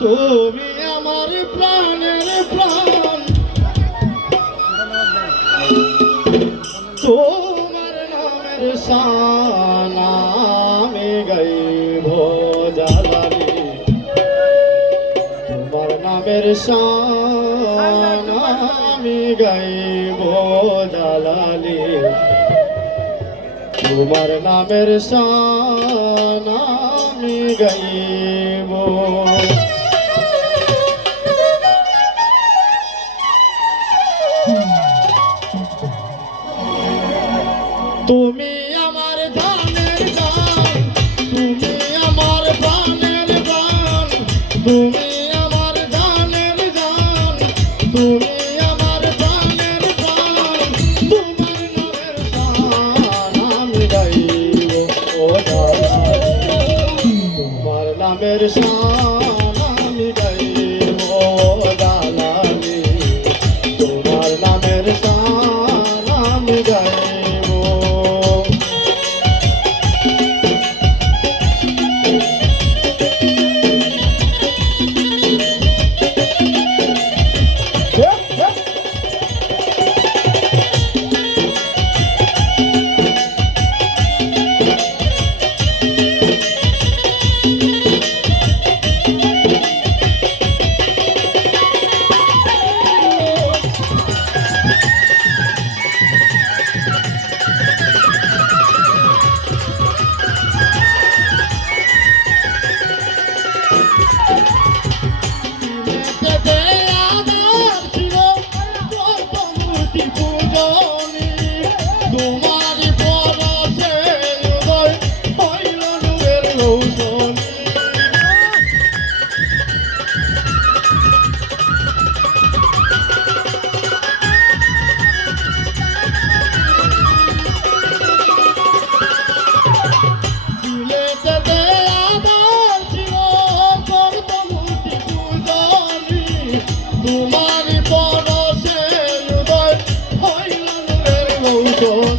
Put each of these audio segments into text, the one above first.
তুমি আমার প্রাণের প্রাণ, তোমার নামের শান আমি গাইব জালালি, তোমার নামের শান আমি গাইব জালালি, তোমার নামের শান আমি গাইব। তুমি আমার জানের গান, তুমি আমার প্রাণের গান, তুমি আমার জানের গান, তুমি আমার প্রাণের গান, তোমার নামের গান আমি গাইব ও জালালি, তোমার নামের গান আমি গাইব ও জালালি, তোমার নামের গান আমি গাইব। তোমারি পরশে হৃদয় হইল নূরের মৌসুম,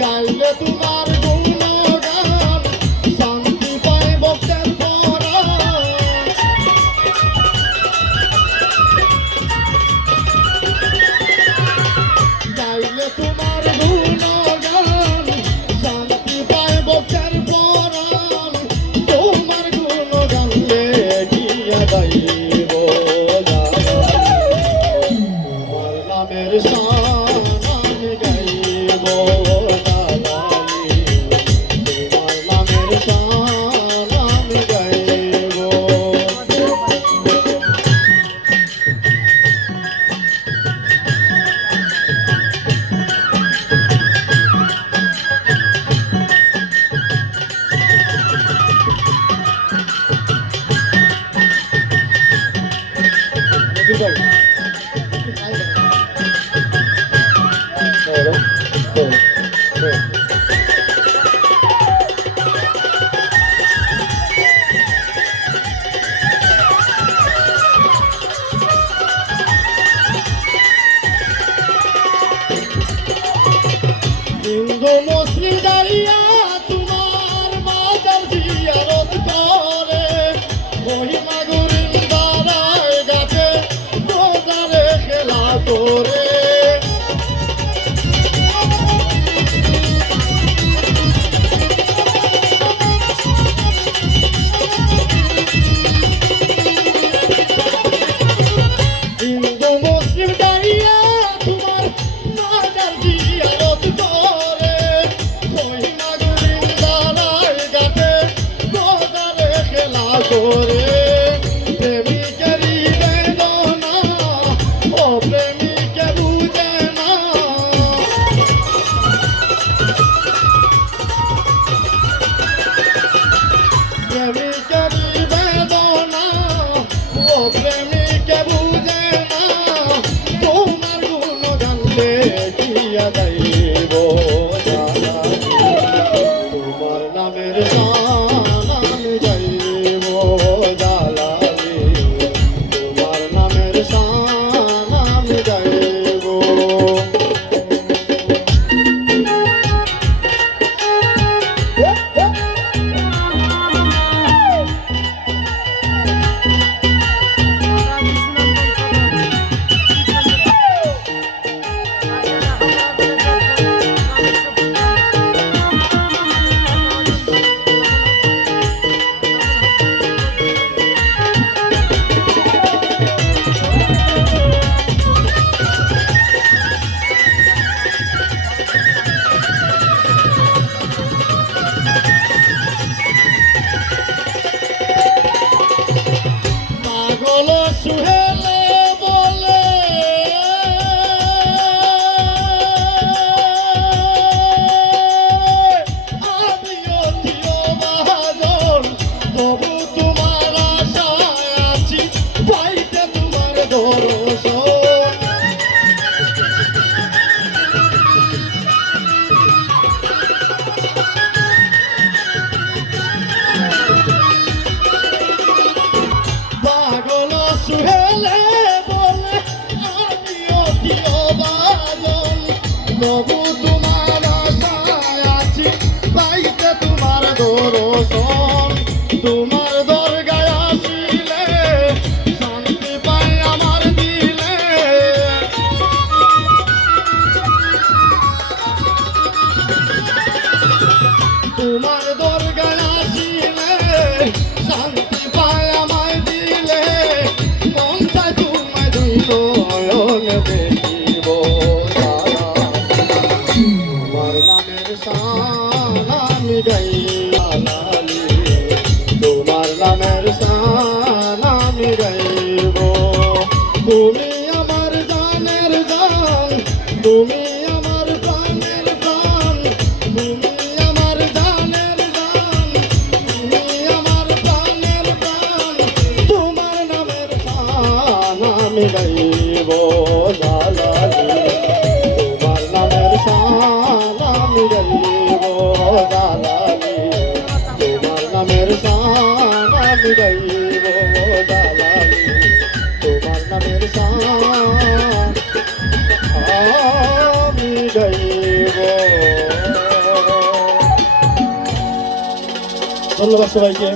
গাইলে তোমার গুণগান শান্তি পায় ভক্তের পরাণ, গাইলে তোমার গুণগান শান্তি পায় ভক্তের পরাণ, তোমার গুণগান গিয়া গাইব নামের শান আমি গাইব জালালি, তোমার নামের শান আমি গাইব। হিন্দু মুসলিম দাঁড়িয়া তোমার মাজার জিয়ারত করে, মহিমা গুরিন দাঁড়ায় গাছে রোজারে খেলা করে, হিন্দু মুসলিম দাঁড়িয়া তোমার মাজার জিয়ারত করে, মহিমা গুরিন দাঁড়ায় গাছে রোজারে খেলা করে, প্রেমিকেরই বেদনা ও প্রেমিকে বুঝে না, প্রেমিকেরই বেদনা ও প্রেমিকে বুঝে না, তোমার গুণগান দেখিয়া গাইব জালালি, তোমার নামের গান আমি গাইব জালালি, তোমার নামের গান আমি গাইব। তবু তোমার আশায় আছি পাইতে তোমার দর্শন তোমার দরগায় আসিলে শান্তি পাই আমার দিলে তোমার দরগায় আসিলে শান্তি পায় আমায় দিলে মন চায় তোমায় দুই নয়ন দেখিব তারা তোমার নামের শান আমি গাইলালি তোমার নামের শান আমি গাইব তুমি আমার জানের জান তুমি আমার প্রাণের প্রাণ তুমি আমার জানের জান তুমি আমার প্রাণের প্রাণ তোমার নামের শান আমি গাইব জালালি তোমার নামের শান আমি গাইব জালালি তোমার নামের শান আমি গাইব জালালি তোমার নামের শান আমি গাইব। ধন্যবাদ সবাইকে।